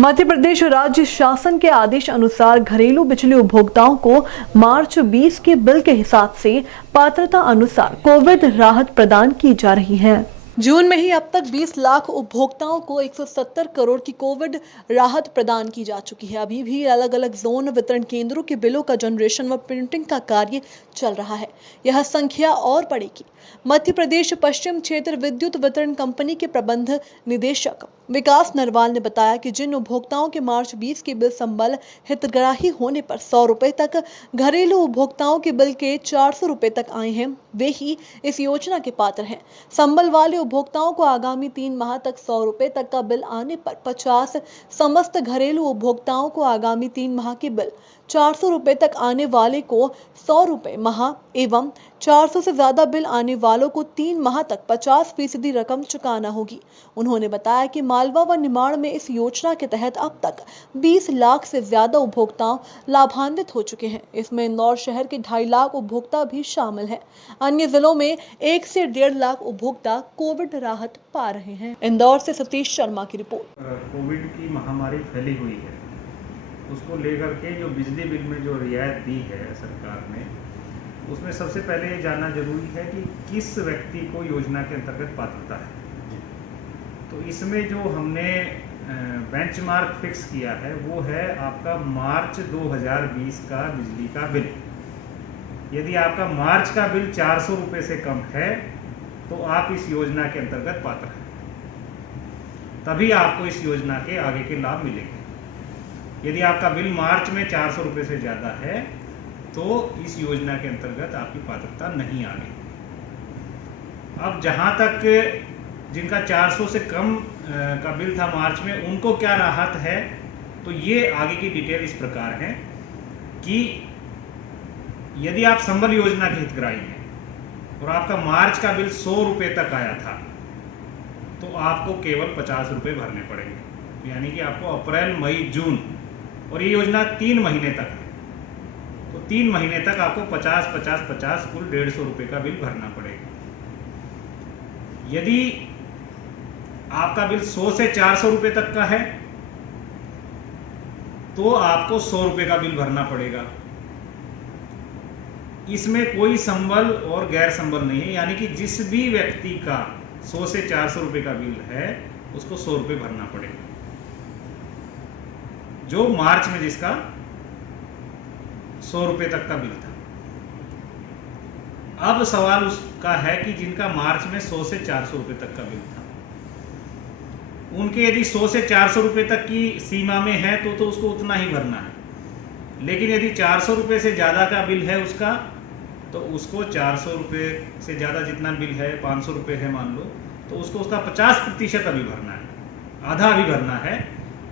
मध्य प्रदेश राज्य शासन के आदेश अनुसार घरेलू बिजली उपभोक्ताओं को मार्च 20 के बिल के हिसाब से पात्रता अनुसार कोविड राहत प्रदान की जा रही है। जून में ही अब तक 20 लाख उपभोक्ताओं को 170 करोड़ की कोविड राहत प्रदान की जा चुकी है। अभी भी अलग अलग जोन वितरण केंद्रों के बिलों का जनरेशन व प्रिंटिंग का कार्य चल रहा है। यह संख्या और बढ़ेगी। मध्य प्रदेश पश्चिम क्षेत्र विद्युत वितरण कंपनी के प्रबंध निदेशक विकास नरवाल ने बताया कि जिन उपभोक्ताओं के मार्च 20 के बिल संबल हितग्राही होने पर 100 रुपए तक, घरेलू उपभोक्ताओं के बिल के 400 रुपए तक आए हैं, वे ही इस योजना के पात्र हैं। संबल वाले उपभोक्ताओं को आगामी 3 माह तक 100 रुपए तक का बिल आने पर 50, समस्त घरेलू उपभोक्ताओं को आगामी 3 माह के बिल 400 रुपए तक आने वाले को 100 रुपए माह एवं 400 से ज्यादा बिल आने वालों को 3 माह तक 50% रकम चुकाना होगी। उन्होंने बताया कि मालवा व निमाड़ में इस योजना के तहत अब तक 20 लाख से ज्यादा उपभोक्ता लाभान्वित हो चुके हैं। इसमें इंदौर शहर के 2.5 लाख उपभोक्ता भी शामिल हैं। अन्य जिलों में 1 से 1.5 लाख उपभोक्ता कोविड राहत पा रहे हैं। इंदौर से सतीश शर्मा की रिपोर्ट। कोविड की महामारी फैली हुई है, उसको लेकर के जो बिजली बिल में जो रियायत दी है सरकार ने, उसमें सबसे पहले ये जानना जरूरी है कि किस व्यक्ति को योजना के अंतर्गत पात्रता है। तो इसमें जो हमने बेंचमार्क फिक्स किया है वो है आपका मार्च 2020 का बिजली का बिल। यदि आपका मार्च का बिल 400 रुपये से कम है तो आप इस योजना के अंतर्गत पात्र हैं, तभी आपको इस योजना के आगे के लाभ मिलेंगे। यदि आपका बिल मार्च में 400 रुपये से ज़्यादा है तो इस योजना के अंतर्गत आपकी पात्रता नहीं आ रही। अब जहाँ तक जिनका 400 से कम का बिल था मार्च में, उनको क्या राहत है, तो ये आगे की डिटेल इस प्रकार है कि यदि आप संबल योजना के हितग्राही हैं और आपका मार्च का बिल 100 रुपये तक आया था तो आपको केवल 50 रुपये भरने पड़ेंगे। यानी कि आपको अप्रैल, मई, जून, और ये योजना 3 महीने तक है, तो 3 महीने तक आपको 50-50-50 कुल 150 रुपये का बिल भरना पड़ेगा। यदि आपका बिल 100 से 400 रुपये तक का है तो आपको 100 रुपये का बिल भरना पड़ेगा। इसमें कोई संबल और गैर संबल नहीं है, यानी कि जिस भी व्यक्ति का 100 से 400 रुपये का बिल है उसको 100 रुपये भरना पड़ेगा, जो मार्च में जिसका 100 रुपये तक का बिल था। अब सवाल उसका है कि जिनका मार्च में 100 से 400 रुपये तक का बिल था, उनके यदि 100 से 400 रुपये तक की सीमा में है तो उसको उतना ही भरना है। लेकिन यदि 400 रुपये से ज़्यादा का बिल है उसका, तो उसको 400 रुपये से ज़्यादा जितना बिल है, 500 रुपये है मान लो, तो उसको उसका 50% अभी भरना है, आधा अभी भरना है।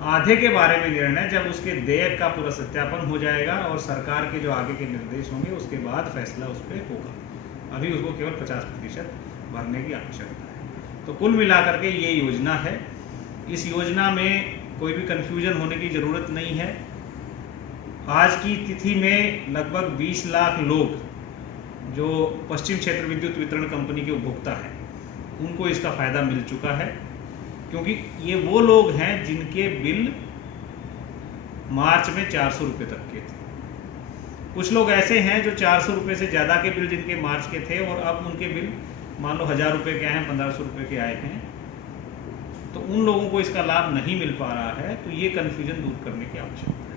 आधे के बारे में निर्णय जब उसके देयक का पूरा सत्यापन हो जाएगा और सरकार के जो आगे के निर्देश होंगे उसके बाद फैसला उस पर होगा। अभी उसको केवल 50% भरने की आवश्यकता है। तो कुल मिलाकर के ये योजना है। इस योजना में कोई भी कन्फ्यूजन होने की ज़रूरत नहीं है। आज की तिथि में लगभग 20 लाख लोग जो पश्चिम क्षेत्र विद्युत वितरण कंपनी के उपभोक्ता हैं उनको इसका फ़ायदा मिल चुका है, क्योंकि ये वो लोग हैं जिनके बिल मार्च में 400 रुपये तक के थे। कुछ लोग ऐसे हैं जो 400 रुपये से ज़्यादा के बिल जिनके मार्च के थे और अब उनके बिल मान लो 1000 रुपये के आए हैं, 1500 रुपये के आए हैं, तो उन लोगों को इसका लाभ नहीं मिल पा रहा है। तो ये कन्फ्यूजन दूर करने की आवश्यकता है।